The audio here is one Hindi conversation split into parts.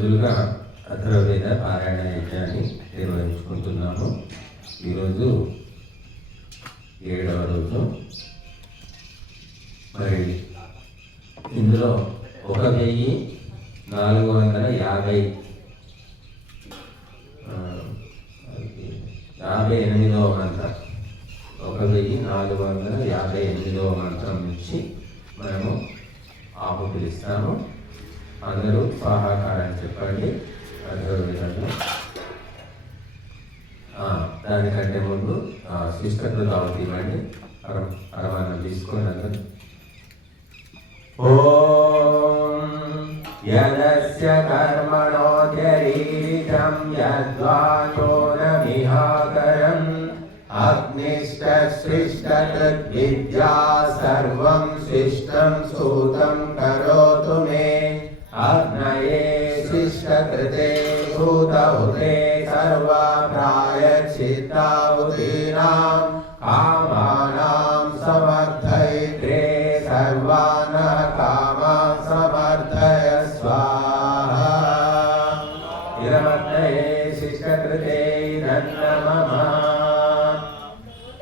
రోజులుగా అథర్వవేద పారాయణ యజ్ఞాన్ని నిర్వహించుకుంటున్నాము. ఈరోజు 7వ రోజు. మరి ఇందులో 1458వ మంత్రం 1458వ మంత్రం నుంచి మనము ఆహుతులు ఇస్తాము. అందరూ స్వాహాకారం చెప్పండి. అథర్వవేదంలో దానికంటే ముందు శిష్టకృత ఆహుతి ఇవ్వండి. పరమాన్నం తీసుకోండి అందరూ. ఓం యదస్య కర్మణో శరీరం యద్వాచోరమిహాకరం అగ్నిష్టసృష్టకృద్విద్యా సర్వం శిష్టం సూతం కరోతు మే అగ్నయే శిష్టకృతే సూతహుతే సర్వా ప్రాయశ్చిత్తాహుతీనాం కామానాం సమర్థయిత్రే సర్వానః కామాన్ సమర్థయ స్వాహా. ఇదమగ్నయే శిష్టకృతే నమః.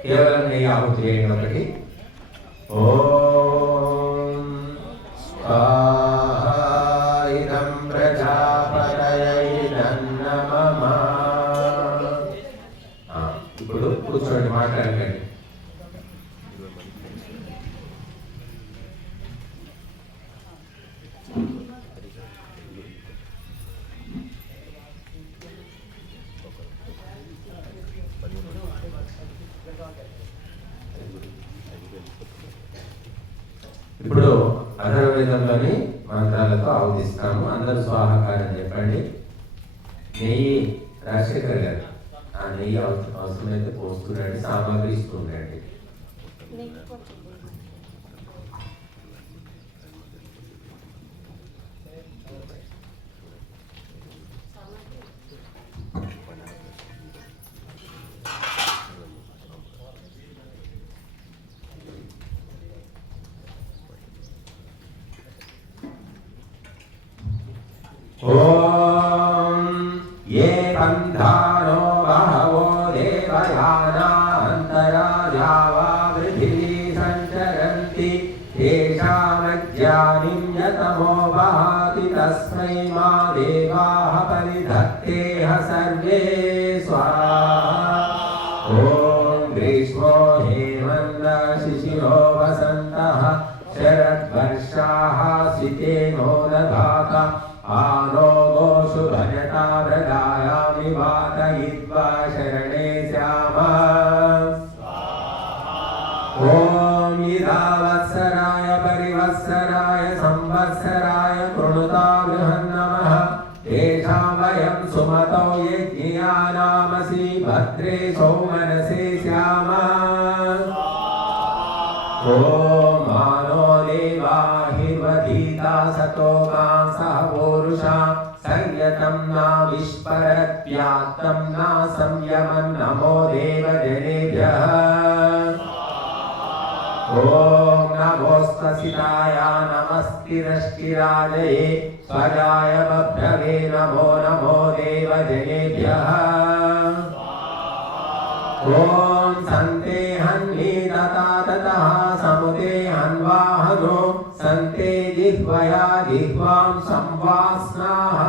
కేవలం నెయ్యి ఆహుతి చేయండి ఒకటి. ఓం స్వాహా ఇదం ప్రజాపతయై నమః. ఇప్పుడు కూర్చోండి, మాట్లాడకండి. ఇప్పుడు అథర్వవేదంలోని మంత్రాలతో ఆవుతిస్తాము. అందరూ స్వాహాకారం చెప్పండి. నెయ్యి రాజశేఖర్ గారు ఆ నెయ్యి అవసరమైతే పోస్తుండండి, సామాగ్రి ఇస్తుండండి. ఓం ఏ పంధానో బహవో దేవయానాంతరాజా వా పృథివీ సంచరంతి తేషామజ్ఞానిం యతమో వహాతి తస్మై మా దేవాః పరిధత్తేః సర్వే స్వాహా. ఓం గ్రీష్మో హేమంతః శిశిరో వసంతః శరద్వర్షాః శీతేనో దధాత ఆనో గోషు భజతా వ్రతాయామి వాతయిత్వా శరణే శ్యామ. ఓం ఇదావత్సరాయ పరివత్సరాయ సంవత్సరాయ కృణుతా బృహన్నమః తేషాం వయం సుమతో యజ్ఞానామసి భద్రే సౌమనసే శ్యామ. ఓం మానో దేవాహిర్వధీతా సతో మాసః పూరుషా సంయతం నా విస్పరత్యాత్తం నా సంయమం నమో దేవజనేభ్యః. ఓం నమోస్తసితాయ నమస్తిరష్టిరాజయే స్వజాయ బభ్రవే నమో నమో దేవజనేభ్యః. ఓం సంతే హన్వి తథా సముదే హన్వాహనో సంతే జిహ్వయా జిహ్వాం సంవాస్నాహాస్యం.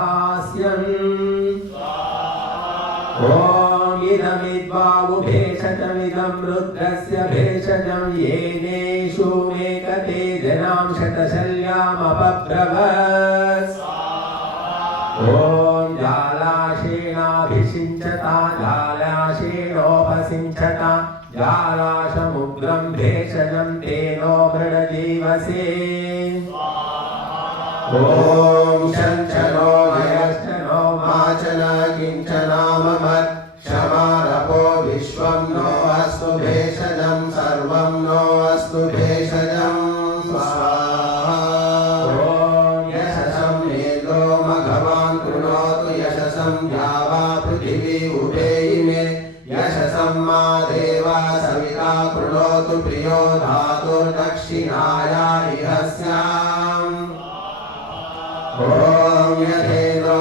ఓం ఇదమిద్వావు భేషజమిదం రుద్రస్య భేషజం ఏనేషు మేకతే జనాం శతశల్యామపబ్రవత్. ఓం జాలాశేనాభిషించతా జాలాశేనోపసించతా జాలాశముగ్రం భేషజం తేనో మృడజీవసే. ఓం శంచనో నయశ్చనో వాచన కించనామమత్ క్షమారపో విశ్వం నో అస్తు భేషజం సర్వం నో అస్తు భేషజం స్వాహా. ఓం యశసం మేదో మఘవాన్ కృణోతు యశసం యావా పృథివీ ఉభేయిమే యశసం మా దేవా సవితా కృణోతు ప్రియో ధాతుర్దక్షిణాయ ఇహ స్యాం. ఓం యథేంద్రో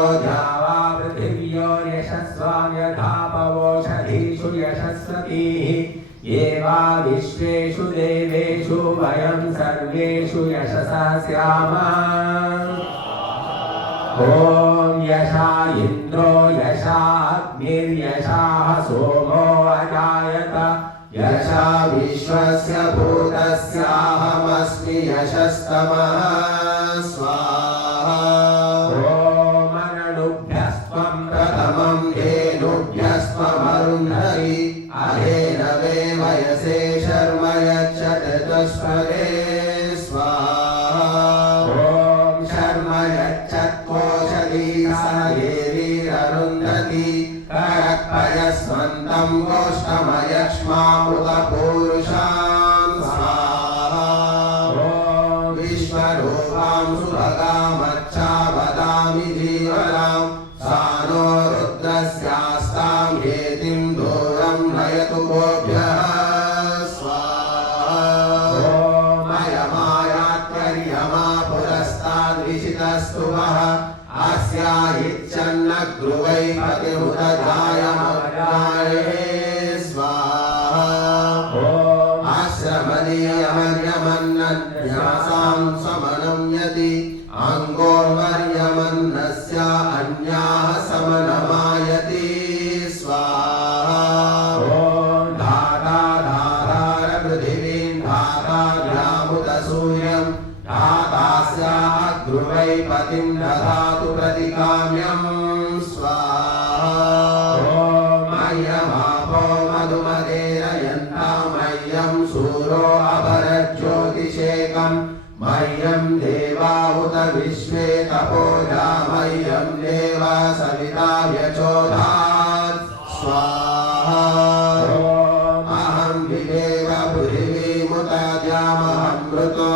सर्वेषु यशसा स्याम ॐ यशा इन्द्रो यशाग्निर्यशाः सोमो अजायत यशा विश्वस्य भूतस्याहमस्मि यशस्तमः स्वाहा ॐ अननुभ्यस्त्वं प्रथमं धेनुभ्यस्त्वमरुन्धरि अहेनवे वयसे शर्म यच्च चतुष्पदे स्वाहा ॐ शर्म यच्चत्कोशलीसादेवीररुन्धति करक्पयस्वन्तं गोष्ठमयक्ष्मामृतपूरुषां स्वाहा ॐ विश्वरूपां सुभगामच्छा वदामि जीवनां सानो रुद्रस्यास्तां हेतिं दूरं नयतु गोभ्यः स्वाहा ॐ अयमायात्पर्यमा पुरस्ताद्विषितस्तुवः अस्या इच्छन्नग्रुवै पतिमुदजायमजाये स्वाहा ॐ आश्रमनीयमर्यमन्नन्यासां समनं यदि अङ्गोर्वर्यमन्नस्य अन्याः समनमायति स्वाहा ॐ धाता धातार पृथिवीं धाताभ्यामुत सूर्यं धातास्याग्रुवै पतिं दधातु प्रतिकाम्यं स्वाहा ॐ मह्यमापो मधुमदेरयन्तां मह्यं सूरो अभरज्योतिषेकं मह्यं देवा उत विश्वे तपोजा मह्यं देवा सविता व्यचोधात् स्वाहा ॐ अहं विदेव पृथिवीमुतद्यामहमृतो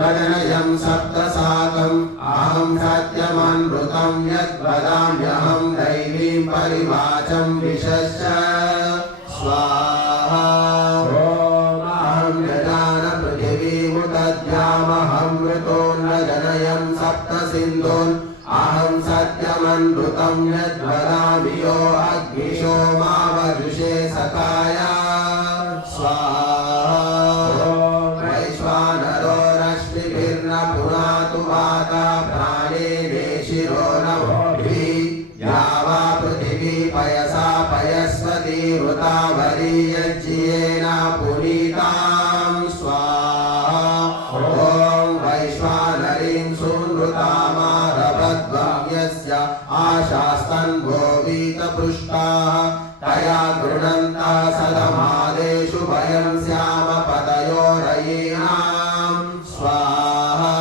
रजनयं सप्तसाकम् अहं सत्यमनृतं यद्वदाम्यहं दैवीं परिवाचं विशश्च स्वाहा ॐ अहं यजान पृथिवीमुतद्यामहमृतो रजनयं सप्तसिन्धून् अहं सत्यमनृतं यद्वदामि यो अग्निशो मावजुषे सखाय स्वाहा ॐ वैश्वानरो पुनातु वाता प्राणेने शिरो नवोभिः या वा पृथिवी पयसा पयस्वती वृता वरीयज्येन पुनीतां स्वाहा ॐ वैश्वानरीं सुनृतामारभद्वं यस्य आशास्तन्वो वीतपृष्टाः तया गृह्णन्ता सदमादेषु वयं स्याम पतयोरयीणां स्वाहा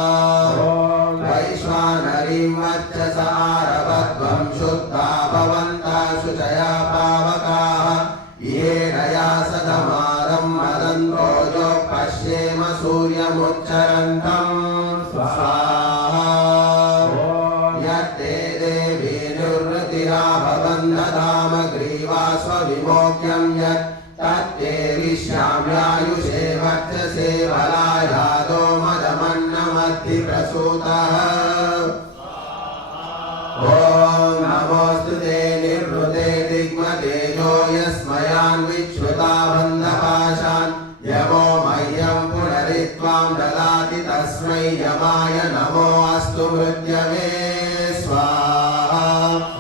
वैश्वानरीं वर्चसारभद्वं शुद्धा भवन्तः शुचया पावकाः येनया सदमारं मदन्त्रोजो पश्येम सूर्यमुच्चरन्तं स्वाहा यत्ते देवी निवृत्तिराभवन् ददाम ग्रीवास्वविमोक्ष्यं यत् तत्ते विश्याम्यायुषे वर्चसे बलायादो मदमन्नमद्धि प्रसूतः ॐ नमोऽस्तु ते निर्वृते दिग्मतेजो यस्मयान्विच्छ्रुता बन्धपाशान् यमो मह्यं पुनरित्वां ददाति तस्मै यमाय नमो अस्तु मृत्यवे स्वाहा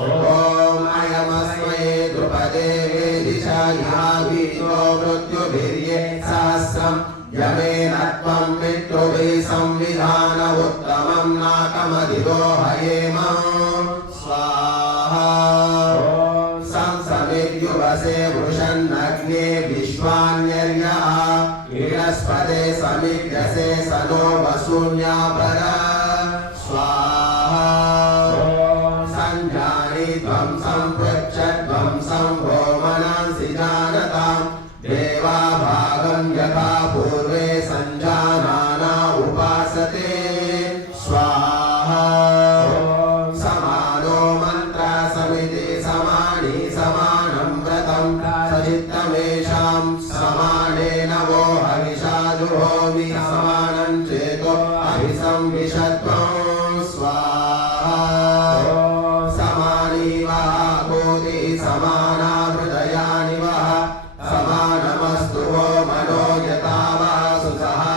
ॐ अयमस्मै द्रुपदे वेदिशायागीतो मृत्युभिर्ये सहस्रं यमेन त्वं पितृभिः संविधान उत्तमं नाकमधिरो हयेम स्वाहा ॐ संसमित्युवसे वृषन्नग्ने विश्वान्यर्यः इडस्पदे समित्यसे सनो वसून्यापर स्वाहा ॐ सञ्जानि त्वं सम्पृच्छध्वं संभो मनसि जानतां देवा भागं यथा पूर्वे सञ्जानाना उपासते स्वाहा ॐ समानो मन्त्र समिति समानि समानं व्रतं सचित्तमेषां समानेन वो हविषा जुहोमि समानं चेतो अभिसंविशत्वं स्वाहा ॐ समानि वः कोटि समाना हृदयानि वः समानमस्तु वो मनो यथा वा सुसहा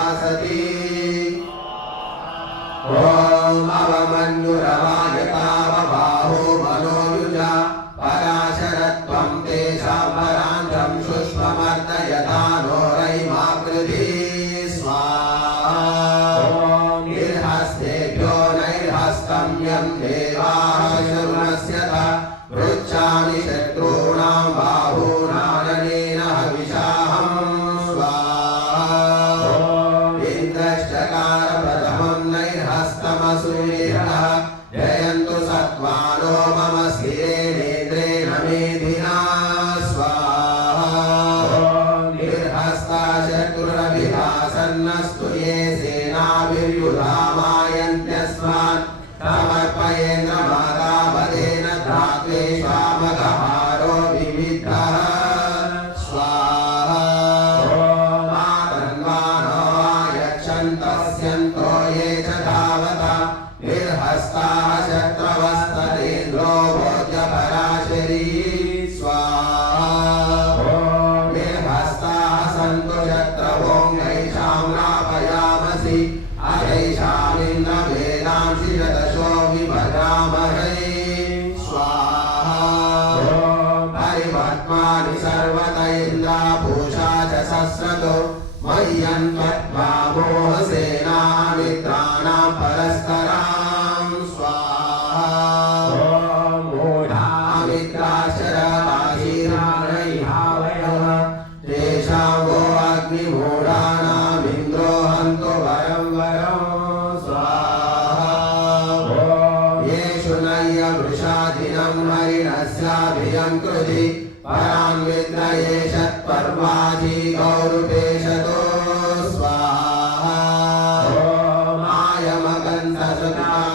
देवाः शर्मस्यथ पृच्छामि शत्रूणां बाहूनाननेन हविषाहं स्वाहा इन्द्रश्चकार प्रथमं नैर्हस्तमसूर्यः जयन्तु सत्त्वानो मम स्थिरेणेन्द्रेण मेधिना स्वाहा निर्हस्ता शत्रुरभिभासन्नस्तु ये सेनाभिर्युधामायन्त्यस्मान् समर्पयेन्द्रमातापदेन धात्वेष्वामघहारो विविद्धः स्वाहा मातन्वानो आयच्छन्तस्यन्तो ये च धावता निर्हस्ताः शत्रवस्ततेन्द्रो भोज्यपराशरी स्वाहा निर्हस्ताः सन्तु शत्रवोऽङ्गैषाम्रापयामसि अयैषामिन्द्रवेदांसि शतशो विभजामहे स्वाहा परिवर्त्मानि सर्वत इन्द्रापूषा च सस्रतो मय्यन्त्वत्वामोहसेनामित्राणां परस्तरां स्वाहा मूढामित्राशरवाहीनानैहावयः तेषां वो अग्निमूढानामिन्द्रो हन्तु वरं वरं स्वाहा येषु नय्य वृषादिनं हरिणस्याभियं कृधि परान्विद्रयेषत्पर्वाजी गौरुपेशतो स्वाहा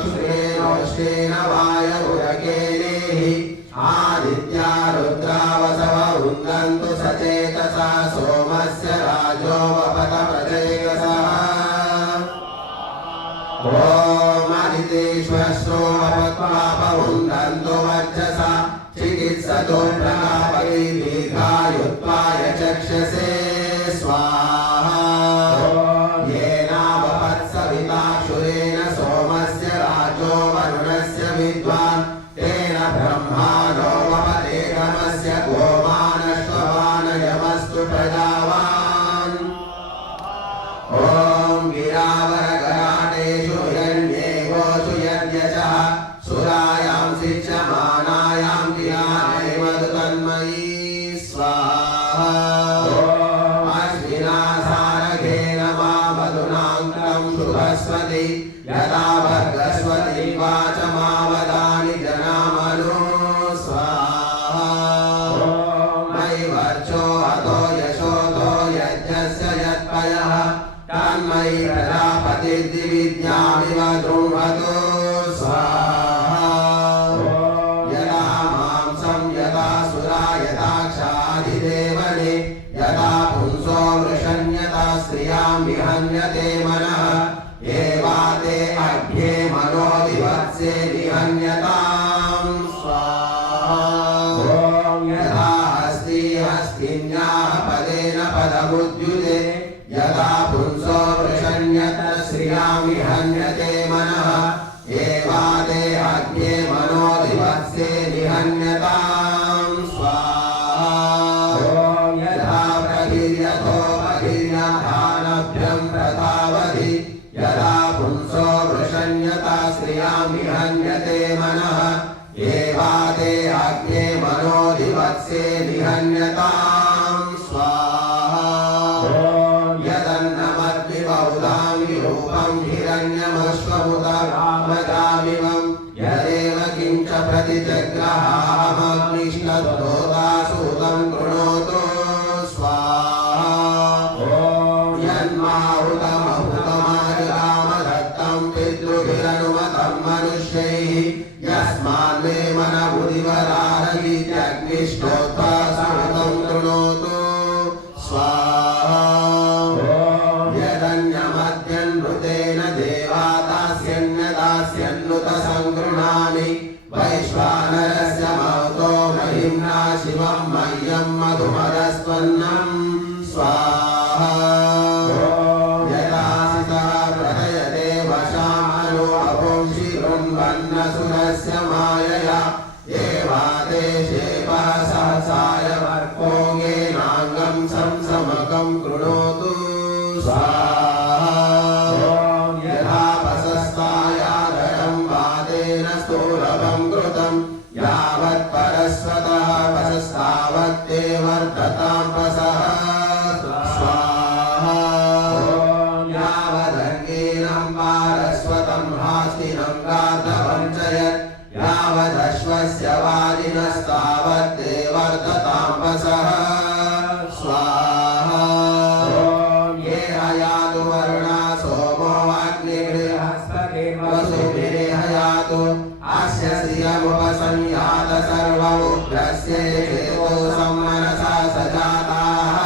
मायमगन्धसुताक्षुरेणोष्टेन वायपुरकेलेहि आदित्या रुद्रावसव वृन्दन्तु सचेतसा सोमस्य राजो वपत प्रचेतसः ॐ अदितेष्वश्रोमपक्वापवृन्दन्तु वर्चसा चिकित्सतो प्रकापै दीर्घायुत्वाय चक्षसे स्वाहा येनावपत्सविताक्षुरेण सोमस्य राजो वरुणस्य विद्वान् तेन ब्रह्माणो वपतेगमस्य गोमानश्ववानयमस्तु प्रजावान् ॐ गिरावरगराटेषु हिरण्येवोषु यद्यशः सुरायां सिच्यमानायां किराने मधुतन्मयी स्वाहा अश्विनासारघेन मा मधुनाङ्कं शुभस्वति यदा भर्गस्वती वाचमावदानि जनामनो स्वाहा मयि वर्चो हतो यशोतो यज्ञस्य यत्पयः तन्मयि प्रजापतिर्दिविद्यामिव गृह्णतो स्वाहा यदा मांसं यदा सुरा यदाक्षादिदेवने यदा पुंसो वृषण्यता स्त्रियां विहन्यते मनः एवाते अभ्ये मनोदिवत्से विहन्यतां स्वाहा यदा हस्ती हस्तिन्याः पदेन पदमुद्युते यदा पुंसो वृषण्यत श्रियां विहन्यते मनः एवाते अग्ने मनोदिवत्से विहन्यतां स्वाहा यथा प्रगिर्यथोपगिर्यथानभ्यं प्रतावधि यदा पुंसो वृषण्यता श्रियां विहन्यते मनः एवाते अग्ने मनोदिवत्से विहन्यतां स्वाहा यदन्नमद्विबहुधां विरूपं हिरण्यमश्वमुदरामदामिमं यदेव किञ्च प्रतिजग्रहामग्निष्टद्रोदासूतं कृणोतु स्वाहा यन्माहुतमहुतमाजगामदत्तं पितृभिरनुमतं मनुष्यैः यस्मान्मे मनमुदिवरारयित्यग्निष्टोत्थासूतं कृणोतु स्वाहा यदन्यमद्यन्नृतेन देवा दास्यन्नुत सङ्गृह्णामि वैश्वानरस्य महतो महिम्ना शिवं मह्यं मधुमदस्त्वन्नं स्वाहा यदासितः प्रहयते वशामनो अपुंसि बृन्वन्नसुरस्य मायया एवादेशेपः सहसाय वर्कोगेनाङ्गं संसमकं कृणोतु स्वाहा यथा प्रशस्तायाधरं वादेन स्तु स्तूलभं घृतं यावत् परस्वतः वसस्तावत्ते वर्धतां वसः स्वाहा यावदङ्गीनं पारस्वतं हास्तिनं गार्धवं च यत् यावदश्वस्य वाजिनस्तावत्ते वर्धतां वसः स्वाहा ये हयातु वरुणा सोमो अग्निर्वसुभिः हयातु अस्य श्रियमुपसंयात सर्वमुग्रस्य हेतो सम्मनसा सजाताः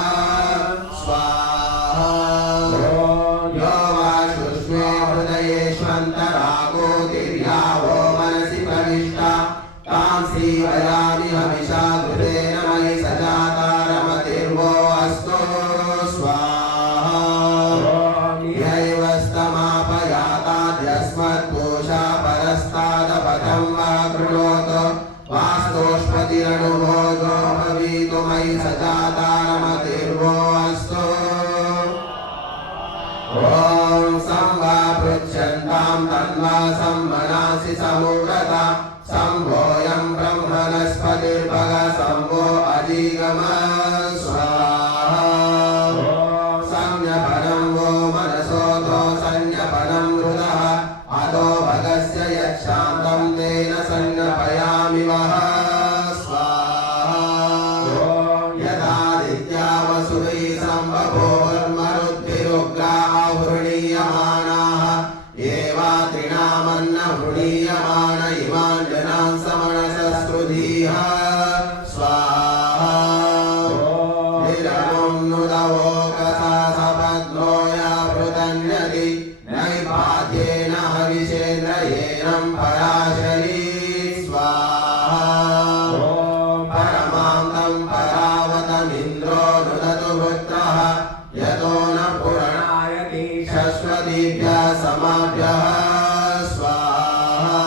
स्वाहा यो वा शुष्मे हृदयेष्वन्तरागोतिर्यावो मनसि प्रविष्टा तां सीवयामि हविषा घृतेन मयि सजाता रमतिर्वो अस्तु स्वाहा यैव स्तमापयाताद्यस्मत्पूषा परस्तादपथं वा कृणोतु वास्तोष्पतिरनुभोगो भवितु मयि सजाता रमतिर्वो अस्तु ॐ सं वा पृच्छन्तां तन्वा सम्मनासि समुव्रता सम्भोऽयं ब्रह्मणस्पतिर्भग सम्भो अजीगम स्वाहा संज्ञपनं वो मनसोऽधो संज्ञपनं हृदः अधो भगस्य यच्छान्तं तेन संज्ञपयामि वः स्वाहा यदादित्या वसुभिः सम्बभूवन्मरुद्भिरुग्रा आवृणीयमानाः एवा त्रिणामन्न वृणीयमान इमान् जनान् समनसस्रुधीः स्वाहा निरमुं नुदवोकसा सपत्नो यावृतन्यति नैपाद्येन हविषेन्द्रयेनं पराशरी स्वाहा परमां तं परावतमिन्द्रो नुदतु वृत्रः यतो न पुरणायति शश्वतीभ्यः समाभ्यः स्वाहा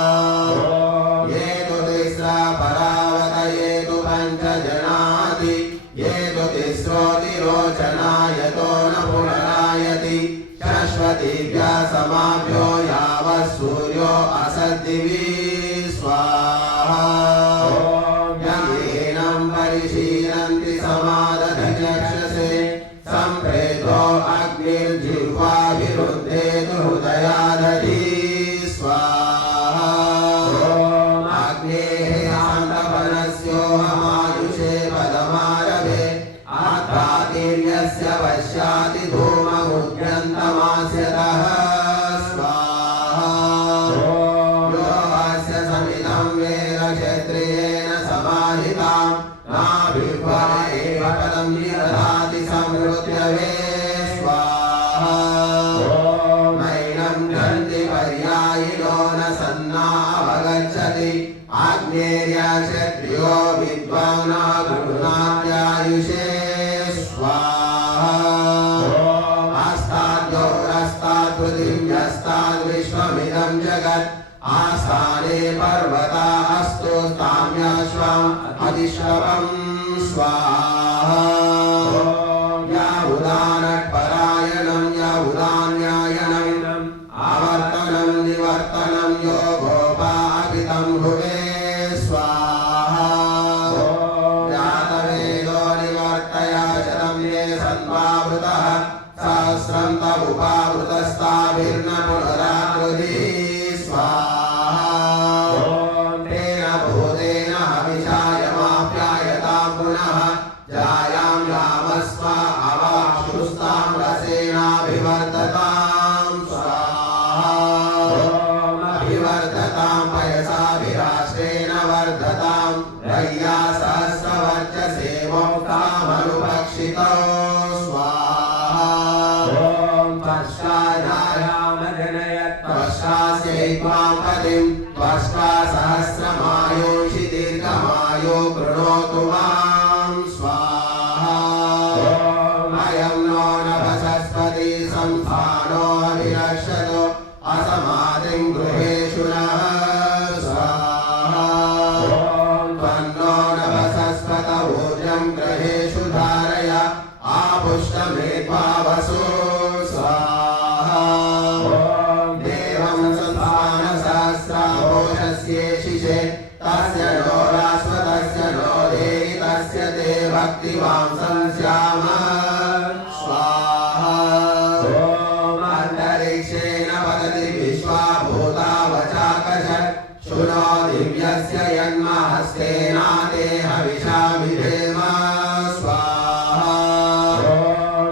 ये तु तिस्रा परावत ये तु पञ्चजनाति ये तु तिस्रोतिरोचना यतो न पुनरायति शश्वतीभ्यः समाभ्यो यावत् सूर्यो असद्दिवि स्वाहा यमेनं परिशीलन्ति समादधिचक्षसे सम्प्रेतो अग्निर्जिह्वाभिरुद्धेतु हृदयादधि स्वाहा अग्नेः शान्तपनस्योऽहमायुषे पदमारभे आत्मातीर्यस्य पश्याति धूममुद्यन्तमास्यतः स्वाहा यो अस्य समिधं वेदक्षत्रियेण समाहितां नाभिर्वा एव पदं निदधाति संहृत्यवे स्वाहा मैनं गन्ति पर्यायिनो न सन्नावगच्छति आग्नेर्यक्षत्रियो विद्वान् गृह्णात्यायुषे स्वाहा अस्ताद्योरस्तात्पृथिव्यस्ताद्विश्वमिदं जगत् आस्थाने पर्वता अस्तु ताम्याश्वम् अधिश्रवं स्वाहा यावुदानट्परायणं यावुदान्यायनम् आवर्तनं निवर्तनं योगोपाकितं भुवे स्वाहा जातवेदो निवर्तया शतं ये सन्वावृतः सहस्रं तमुपावृतस्ताभिर्न पुनराकृतिः स्वाहा तेन भूतेन हविषायमाप्यायतां पुनः जायां यामस्व अवाक्षुस्तां रसेनाभिवर्धतां स्वाहा अभिवर्धतां पयसाभिराष्ट्रेण वर्धतां रय्या सहस्रवर्चसेवोक्तामनुभक्षितो स्वाहा त्वष्टास्यैत्वां पतिं त्वष्टा सहस्रमायोषि दीर्घमायो कृणोतु मां स्वाहा अयं नो नभसस्पति संस्थानो अभिरक्षतो असमाधिं गृहेषु नः स्वाहा त्वन्नो नभसस्पत ऊर्जं ग्रहेषु धारय आपुष्टमेत्वा वसु स्वाहा देवं संस्थानसहस्राघोषस्ये दिव्यस्य यन्महस्तेनाते हविषा विधेम स्वाहा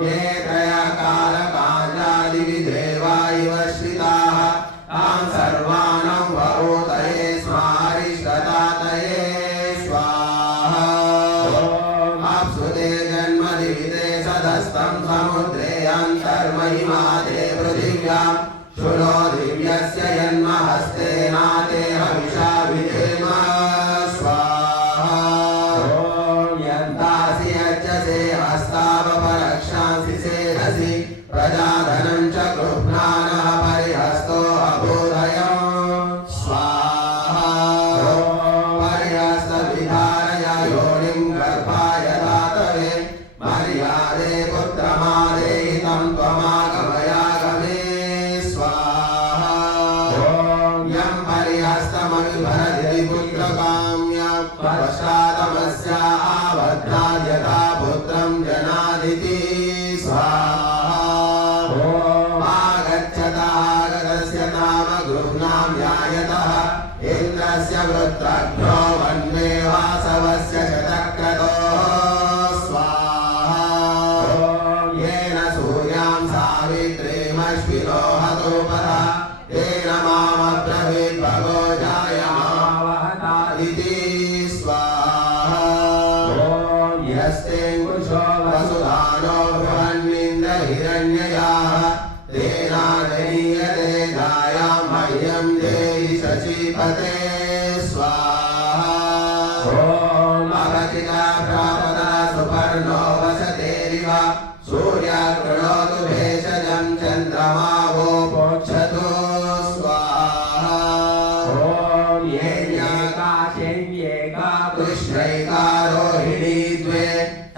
ये त्रयकालकाञ्जादिविधेवा इव श्रिताः तां सर्वाणां वरोतये स्मारिष्टदातये स्वाहा अप्सुते जन्मदिविदे सदस्तं समुद्रे अन्तर्महिमादे पृथिव्यां शृणो दिव्यस्य यन्महस्तेनाते हविषा विधेम स्वाहा यन्तासि यज्जसे हस्तावपरक्षांसि सेधसि प्रजाधनं च गृह्णानः परिहस्तो अबोधयम् स्वाहा परिहस्तविधारय योनिं गर्भाय दातवे मर्यादे पुत्रमादेहितं त्वमागमयागमे स्वाहा यं परिहस्तमविभरति पुत्रकाम्य पश्चातमस्य आबध्नात् यथा पुत्रं जनादिति स्वाहा आगच्छतागतस्य नाम गृह्णाम्यायतः इन्द्रस्य वृत्रघ्नो वन्मे वासवस्य शतक्रतोः स्वाहा येन सूर्यां सावित्रीमश्विनो हतोपरा तेन मामब्रवीत् भगो जायमावहतादिति स्वाहा यस्ते कुशो वसुधानो बृहन्निन्द्र हिरण्ययाः तेनानीयते धायां मह्यं देहि शचीपते स्वाहा अवचिता प्रापदा सुपर्णो वसतेरिव सूर्यकृणोतु भेषजं चन्द्रमा वो मोक्षतु स्वाहा येऽकाशेऽन्येका कृष्णैका रोहिणी द्वे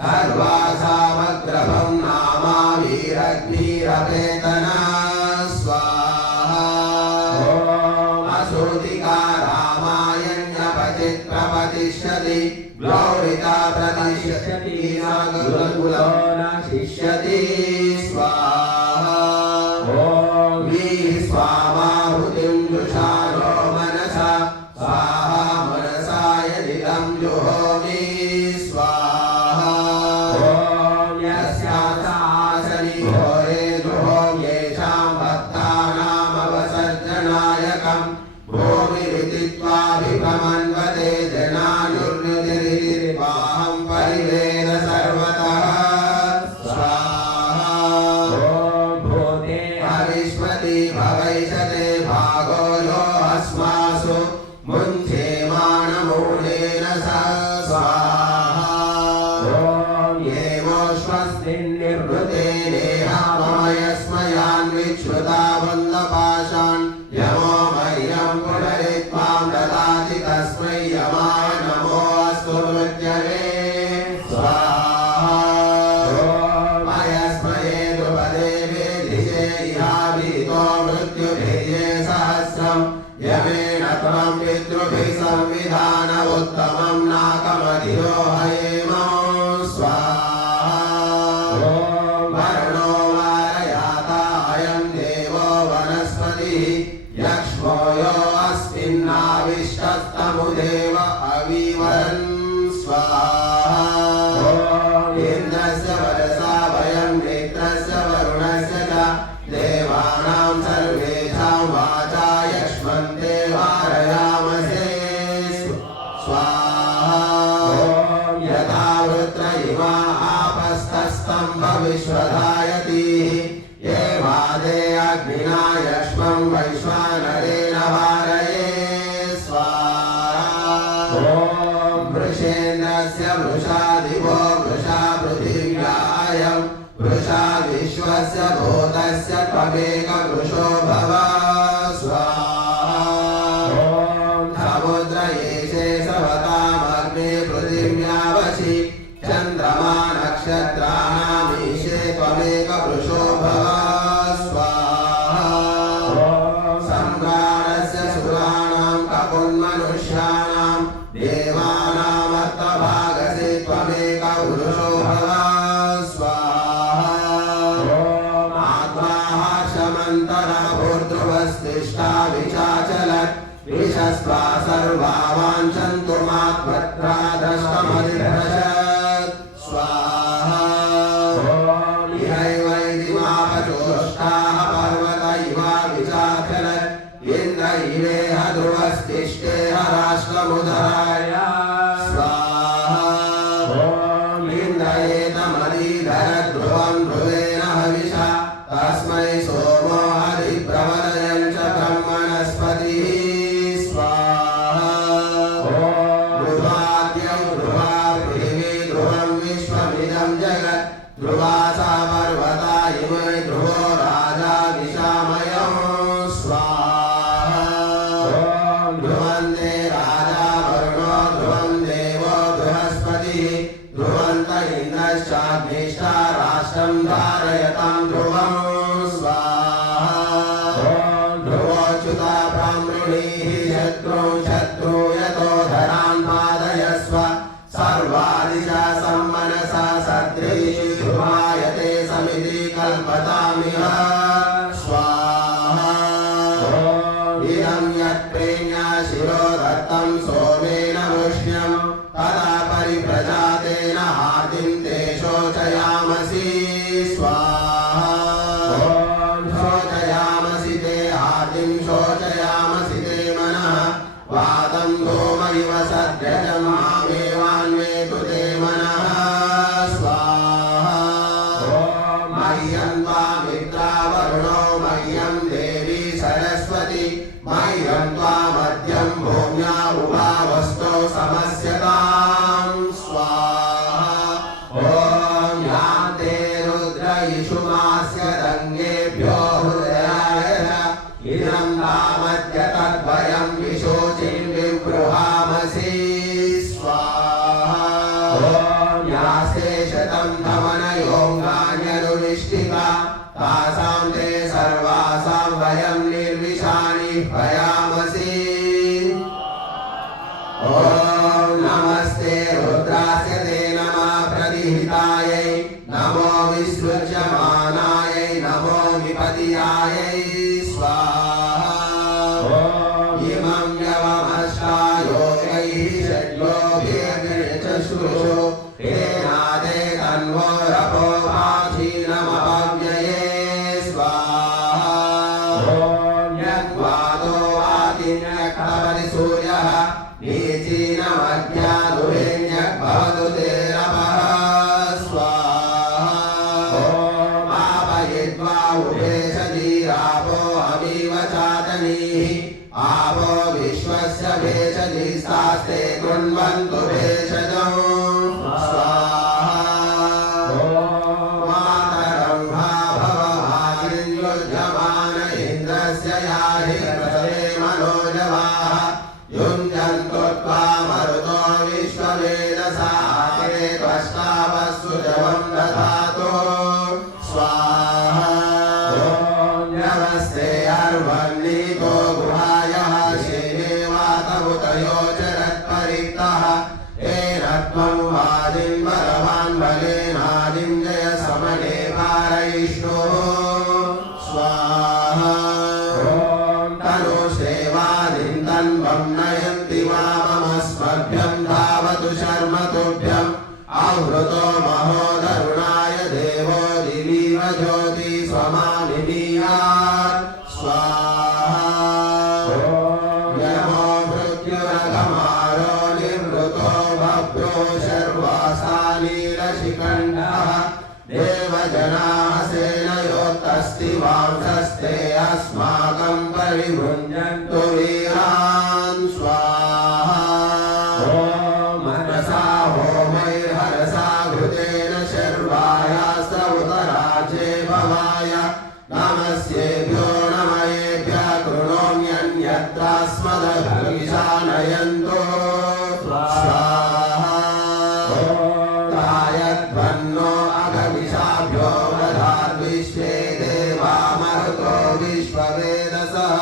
सर्वासामग्रभं नामा वीरग्निरपेतना स्वाहा असुतिका रामायण्यपचित् प्रपतिष्यति गौरिता प्रतिष्यति गुरुकुलो न शिष्यति स्वाहा स्वामाहुतिं जुषानो मनसा स्वाहा मनसाय निलं जुहोमि स्वाहा यस्यासनि घोरे जुहोम्येषां भक्तानामवसर्जनायकं भूमिरिति त्वाभिप्रमन्वते जनानुर्निधिरिवाहं परिवेद सर्वतः स्वाहा भविष्मति भवैषते भागो यो अस्मासु मुञ्चेमाणमूलेन सह स्वाहा येमोष्वस्तिन्निर्वृते नेहामयस्मयान्विच्छ्रुता वन्दपाशान् यमो मह्यं पुनरित्वां ददाति तस्मै यमाय नमोऽस्तु मृत्यवे स्वाहा मयस्मये द्रुपदे वेदिषे इहाभितो मृत्युभिर्ये सहस्रं यमेन त्वं पितृभिः संविधान उत्तमं नाकमधिरो हयेम स्वाहा वर्णो वारयाता अयं देवो वनस्पतिः यक्ष्मो यो अस्मिन्नाविष्टस्तमुदेव अविवरन् स्वाहा इन्द्रस्य वरसा वयं नेत्रस्य वरुणस्य च देवानां सर्वेषां वाचा यक्ष्मन्ते वारयामसे स्वाहा यथा वृत्र इमा आपस्तस्तम्भ विश्वधायतीः एवादे अग्निना यक्ष्मं वैश्वानरेण वारये स्वाहा वृषेन्द्रस्य वृषा दिवो वृषा पृथिव्यायं वृषा विश्वस्य भूतस्य त्वमेक वृषो भव स्वाहा समुद्र एषे सवतामग्ने पृथिव्यावसि चन्द्रमा नक्षत्राणामीशे त्वमेक वृषो भव स्वाहा सम्राटस्य सुराणां कपुन्मनुष्याणां देवानामर्थभागसे त्वमेक वृषो भव स्वाहा आत्मा शमन्तरभूर्ध्रुवस्तिष्ठा विचाचलत् विशस्वा सर्वा वाञ्छन्तु मात्वत्रा दष्टमधिभ्रशत् स्वाहा इहैवैदिमापचोष्टाः पर्वत इवा विचाखलत् इन्द्र इवेह ध्रुवस्तिष्ठेह राष्ट्रमुदराय स्वाहा इन्द्रयेतमधीधर ध्रुवं ध्रुवेण हविषा तस्मै सोमो हरिप्रवदयन् च ब्रह्मणस्पतिः स्वाहा ध्रुवाद्यौ ध्रुवा पृथिवी ध्रुवं विश्वमिदं जगत् ध्रुवासा पर्वता इमे ध्रुवो राजा निशामयं स्वाहा ध्रुवन्ते राजा वरुणो ध्रुवं देवो बृहस्पतिः ध्रुवन्त इन्द्रश्चाग्निष्ठा राष्ट्रं धारयतां ध्रुवं स्वाहा ध्रुवोच्युता ब्रह्मणिः शत्रुं शत्रु यतो धरान् पादयस्व सर्वादिशा सम्मनसा सद्रीषु ध्रुवायते समिति कल्पतामिह स्वाहा इदं यत्प्रेण्या शिरो दत्तं सोमेन वृष्ण्यं तदा परिप्रजातेन हार्दिं ते शोचयामसि स्वाहा शोचयामसि ते हार्दिं शोचयामसि ते मनः वातं धूम इव सद्यजं मामेवान्वेतु ते मनः स्वाहा मह्यं त्वामित्रा वरुणो मह्यं देवी सरस्वती मह्यं त्वामद्यं भूम्या उभावस्तौ समस्यतां स्वाहा ॐ यान्ते रुद्र इषुमास्य दङ्गेभ्यो हृदयाय इदं तामद्य तद्वयं विशोचिं विबृहामसि स्वाहा यास्ते शतं धमनयोऽङ्गान्यनुनिष्ठिता तासां ते सर्वासां वयं निर्विशानि भयामसि ॐ नमस्ते रुद्रास्य ते नमः प्रतिहितायै नमो विसृज्यमानायै नमो विपतियायै स्वाहा इमं यवमष्टायोगैः षड्योभिर्चक्षुषो हेनादे तन्वो रपो वाचीनमपव्यये स्वाहा यद्वादो वातिन्यक्तपति सूर्यः नीचीनमज्ञादुरेण्यग्भवतु ते रपः स्वाहा आपयित्वा उभेशजीरापो अमीव चादनीः आपो विश्वस्य भेषजीस्तास्ते कृण्वन्तु भेषजं स्वाहा मातरं भाभवभागिन्युज्यमान इन्द्रस्य याहि प्रसवे मनोजवाः युञ्जन्तु त्वामरुतो विश्ववेदसा ते त्वष्टावस्तु जवं दधातु स्वाहा नमस्ते अर्वन्नीतो गुहायः शिवे वातमुतयो चरत्परिक्तः तेन त्वं वादिं बलवान् बलेनादिं जय समने पारयिष्णुः स्वाहा तनुश्रेवादिं तन्वं नयन्ति वाममस्मभ्यं धावतु शर्म तुभ्यम् आवृतो महोदरुणाय देवो दिवीव ज्योति स्वमामिनीयात् स्वाहा यमो मृत्युरघमारो निवृतो भद्रो शर्वासानीलशिखण्डः देवजनाः सेनयोक्तस्तिवांसस्ते अस्माकं परिभुञ्जन्तु वीरान् स्वाहा मनसा होमैर्हरसा घृतेन शर्वायास्त्रमुतराजे भवाय नमस्येभ्यो नमयेभ्यः कृणोम्यन्यत्रास्मदभिषानयन्तो स्वाहा तायध्वन्नो अघविषाभ्यो दधाद्विश्वे देवा मरुतो विश्ववेदसः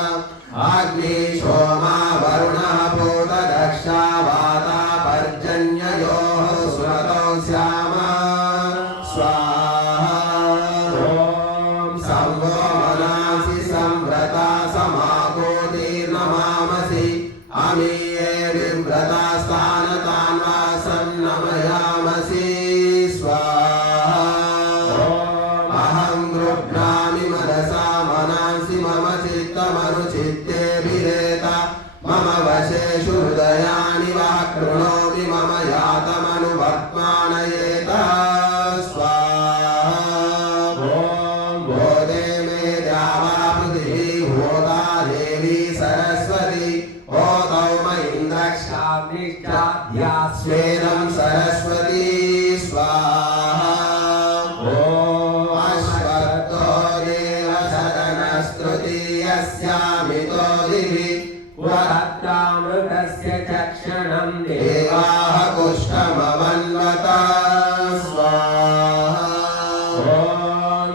अग्नि सोमा वरुणः पूतदक्षा वाता पर्जन्ययोः सुरतो स्याम स्वाहा संवो मनासि संव्रता समाकोटीर्नमामसि स्वामीये विव्रतास्तानतान्वासं नमयामसि स्वाहा अहं गृह्णामि मनसा मनांसि मम चित्तमनुचित्ते विरेता मम वशेषु हृदयानि वः कृणोमि मम यातमनुवर्त्मानयेत स्वाहा बोधे मे द्यावा पृथिवी होता देवी सरस्वती होतौ म इन्द्रक्षाग्निश्चाद्यास्वेदं सरस्वती स्वाहा अश्वत्थो देव शरणस्तृतीयस्यामितो दिवि वरत्रामृतस्य चक्षणं देवाः कुष्ठमवन्वत स्वाहा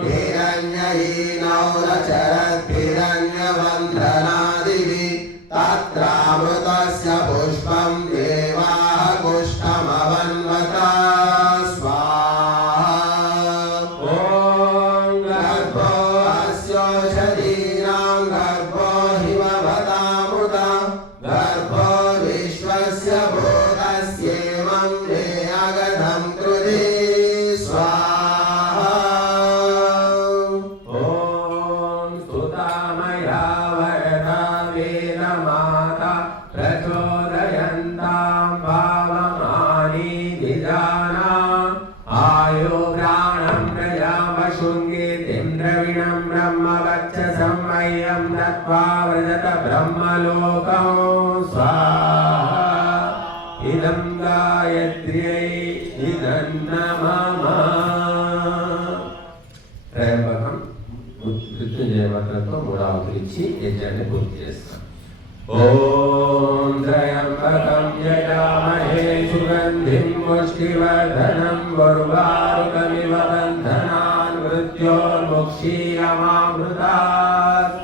हिरण्यहीनौ रचरद्भिरण्यवन्धनादिभिः तत्रामृतस्य पुष्पं देवाः कुष्ठमवन्वत स्वाहा गर्भो अस्योषधीनां गर्भो हिमवतामृत गर्भो विश्वस्य भूतस्येवं देयगधं कृते स्वाहा ॐ स्तुतामया वरदा वेदमाता प्रचोदयन्तां पावमानी द्विजानाम् आयो प्राणं प्रजापशुङ्गीतिं द्रविणं ब्रह्मवक्षसं मह्यं दत्त्वा व्रजत ब्रह्मलोकं स्वाहा इदं गायत्र्यै इदं नमः त्रयंबकं మృత్యుంజయ మంత్రంతో మూడవ గురించి యజ్ఞాన్ని పూర్తి చేస్తాం. ఓం త్రయంబకం యజామహే సుగంధిం పుష్టివర్ధనం ఉర్వారుకమివ బంధనాన్ మృత్యోర్ముక్షీయమామృతాత్.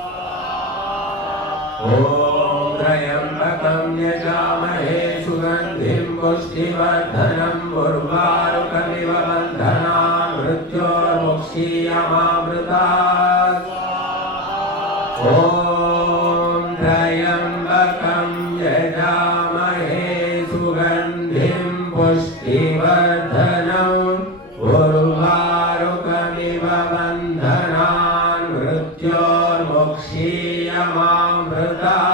ఓం త్రయంబకం యజామహే సుగంధిం పుష్టివర్ధనం ఉర్వారుకమివ బంధనాన్ మృత్యోర్ముక్షీయమామృతాత్. ఓం త్రయంబకం యజామహే సుగంధిం పుష్టివర్ధనం ఉర్వారుకమివ బంధనాన్ మృత్యోర్ముక్షీయమామృతాత్.